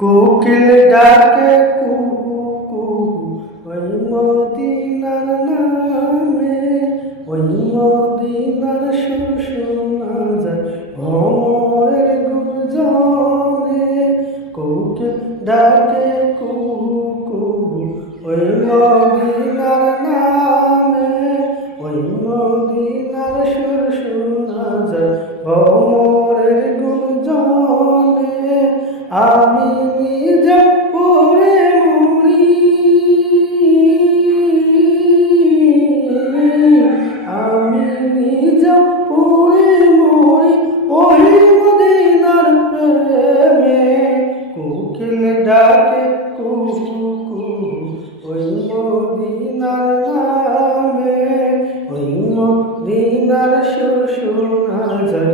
কোকিল ডাকে কুহু কুহু ওই মদিনার নামে, ওই মদিনার সুর শোনা যায় ভ্রমরের গুঞ্জনে। কোকিল ডাকে কুহু কুহু ওই মদিনার নামে, ওই মদিনার সুর শোনা যায় ভ্রমরের গুঞ্জনে। আমি নিজে পড়ে মরি, আমি নিজে পড়ে মরি ওই মদিনার প্রেমে। কোকিল ডাকে কুহু কুহু ওই মদিনার নামে, ওই মদিনার সুর শোনা যায়